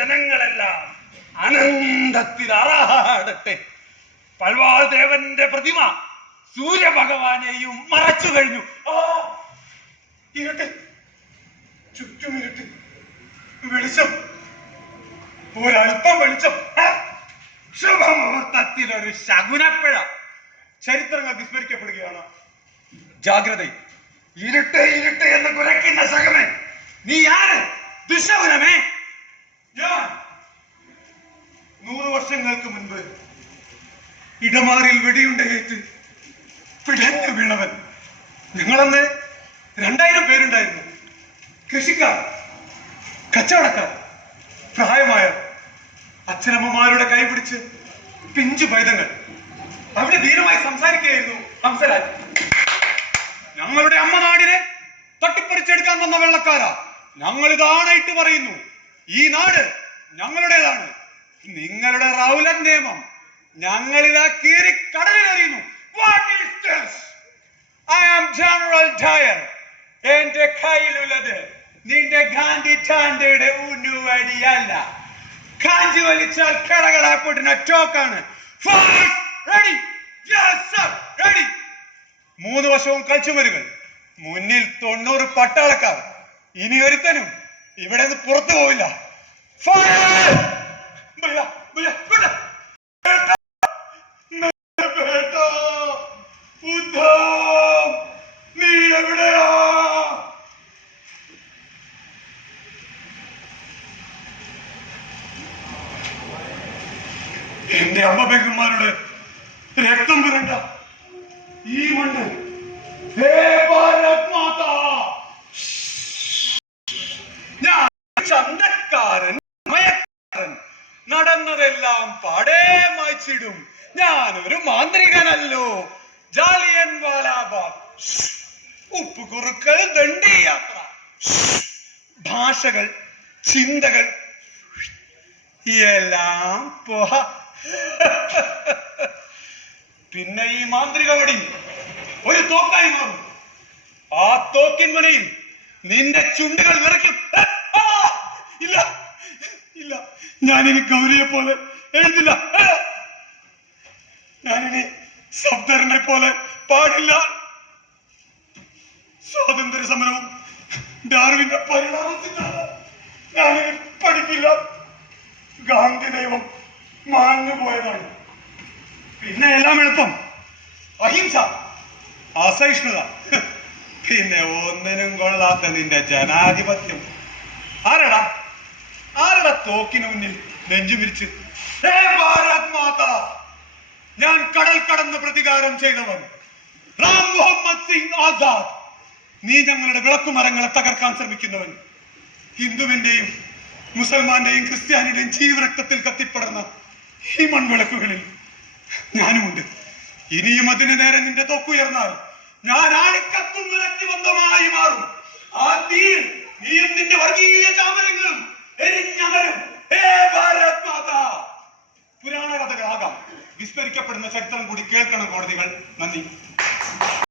ജനങ്ങളെല്ലാം അനന്തത്തിൽ ആറാടട്ടെ. പൽവാൾ ദേവന്റെ പ്രതിമ സൂര്യഭഗവാനെയും മറച്ചു കഴിഞ്ഞു. ഇരുട്ട്, ചുറ്റും ഇരുട്ട്, വെളിച്ചം, ഒരൽപ്പം വെളിച്ചം. ശുഭമുഹൂർത്തത്തിലൊരു ശകുനപ്പിഴ. ചരിത്രങ്ങൾ വിസ്മരിക്കപ്പെടുകയാണ്. ജാഗ്രത. ഇരുട്ട് ഇരുട്ട് എന്ന് കുരയ്ക്കുന്ന ശകമേ, നീ ആര്? ദുശകുനമേ. ഞാൻ 100 വർഷങ്ങൾക്ക് മുൻപ് ഇടമാറിൽ വെടിയുണ്ടേറ്റ് പിടഞ്ഞു വീണവൻ. ഞങ്ങളന്ന് 2000 പേരുണ്ടായിരുന്നു. കൃഷിക്കാർ, കച്ചവടക്കാർ, പ്രായമായ അച്ഛനമ്മമാരുടെ കൈപിടിച്ച് പിഞ്ചു പൈതങ്ങൾ അവിടെ ധീരമായി സംസാരിക്കുകയായിരുന്നു ഹംസരാജ്. ഞങ്ങളുടെ അമ്മ നാടിനെ തട്ടിപ്പറിച്ചെടുക്കാൻ വന്ന വെള്ളക്കാരാ, ഞങ്ങൾ ഇതാണായിട്ട് പറയുന്നു, ഈ നാട് ഞങ്ങളുടേതാണ്. നിങ്ങളുടെ റൗലൻ നിയമം ഞങ്ങളിതാ കീറി കടലിലെറിയുന്നു. I am General Dyer. എന്റെ കയ്യിലുള്ളത് നിന്റെ ഗാന്ധി ചാണ്ടയുടെ ഊന്നുവടിയല്ല. കാഞ്ചി വലിച്ചാൽ കടകളാപ്പൊട്ടുന്ന ടോക്കാണ്. 3 വശവും കൽച്ചുമരുകൾ, മുന്നിൽ 90 പട്ടാളക്കാർ. ഇനി ഒരുത്തനും ഇവിടെ നിന്ന് പുറത്തു പോവില്ല. നീ എവിടെയാ? എന്റെ അമ്മ പെങ്ങന്മാരുടെ രക്തം പുരണ്ട ഈ മണ്ണ്. ഞാൻ ചന്തക്കാരൻ, മയക്കാരൻ, നടന്നതെല്ലാം പാടേ മായ്ച്ചിടും. ഞാനൊരു മാന്ത്രികനല്ലോ. ജാലിയൻ വാലാബാഗ്, ഉപ്പുകുറുക്കൽ, ദണ്ഡി യാത്ര, ഭാഷകൾ, ചിന്തകൾ എല്ലാം പോഹ. പിന്നെ ഈ മാന്ത്രിക വടി ഒരു തോക്കായി മാറും. ആ തോക്കിൻ മുനയിൽ നിന്റെ ചുണ്ടുകൾ വിറയ്ക്കും. ഇല്ല ഇല്ല, ഞാനിനി ഗൗരിയെ പോലെ എഴുതില്ല. ഞാനിനി സഫ്ദറിനെ പോലെ പാടില്ല. സ്വാതന്ത്ര്യ സമരവും ഡാർവിന്റെ പരിണാമത്തിനാണ് ഞാനിനി പഠിക്കില്ല. ഗാന്ധി ദൈവം മാഞ്ഞു പോയതാണ്. പിന്നെ എല്ലാം എളുപ്പം. അഹിംസ, അസഹിഷ്ണുത, പിന്നെ ഒന്നിനും കൊള്ളാത്ത നിന്റെ ജനാധിപത്യം. ആരടാ തോക്കിന് മുന്നിൽ നെഞ്ചു വിരിച്ച് ഭാരത് മാതാ, ഞാൻ കടൽ കടന്ന് പ്രതികാരം ചെയ്തവൻ റാം മുഹമ്മദ് സിംഗ് ആസാദ്. നീ ഞങ്ങളുടെ വിളക്കുമരങ്ങളെ തകർക്കാൻ ശ്രമിക്കുന്നവൻ. ഹിന്ദുവിന്റെയും മുസൽമാന്റെയും ക്രിസ്ത്യാനിയുടെയും ജീവരക്തത്തിൽ കത്തിപ്പടർന്ന ഈ മൺവിളക്കുകളിൽ ഞാനുമുണ്ട്. ഇനിയും അതിന് നേരെ നിന്റെ തോക്കുയർന്നാൽ ഞാൻ ആളിക്കത്തുന്ന രക്തബന്ധമായി മാറും. ആ തീയിൽ നീയും നിന്റെ വർഗീയ ചാമരങ്ങളും എരിഞ്ഞമരും. പുരാണ കഥകളാകാം, വിസ്മരിക്കപ്പെടുന്ന ചരിത്രം കൂടി കേൾക്കണം കോടതികൾ. നന്ദി.